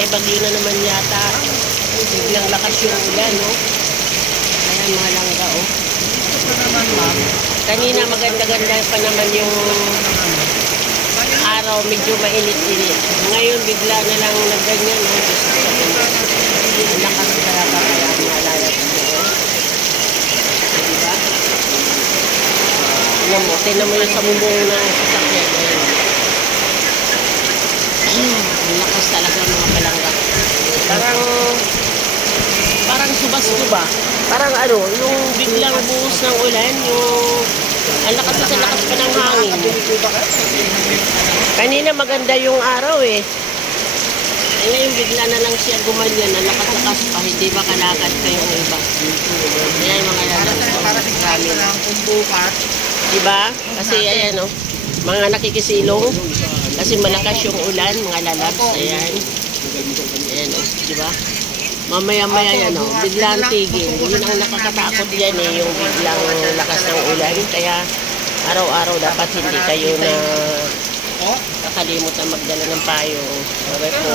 may bagyo na naman yata. Biglang lakas yung ulan, no? Ayan, mga langga, oh. Kanina maganda-ganda pa naman yung araw, medyo mainit-init. Ngayon, bigla na lang nagganyan, no? Diyos ko sa. Ang lakas talaga kaya malalabas ko, oh. Diba? Tingnan mo, tingnan mo yung sa bubong na sasakyan. Lakas talaga mga palangga. Parang, parang subas-suba. Parang ano, yung biglang buhos ng ulan, yung ang lakas sa lakas pa ng hangin. Kanina maganda yung araw eh. Eh ngayon bigla na lang siya gumanyan, ang lakas-lakas pa, hindi ba kalakad pa yung iba. Ayan mga Para lalaki. sa para sa lang kung bukas, Diba? Kasi ayan oh, mga nakikisilong. Kasi malakas yung ulan, mga lalabs. Ayan. Ayan oh, diba? Mamaya-maya yan oh, biglang tigil. Yun ang nakakatakot yan eh, yung biglang lakas ng ulan. Kaya araw-araw dapat hindi kayo na kakalimot na magdala ng payo. Sabi po,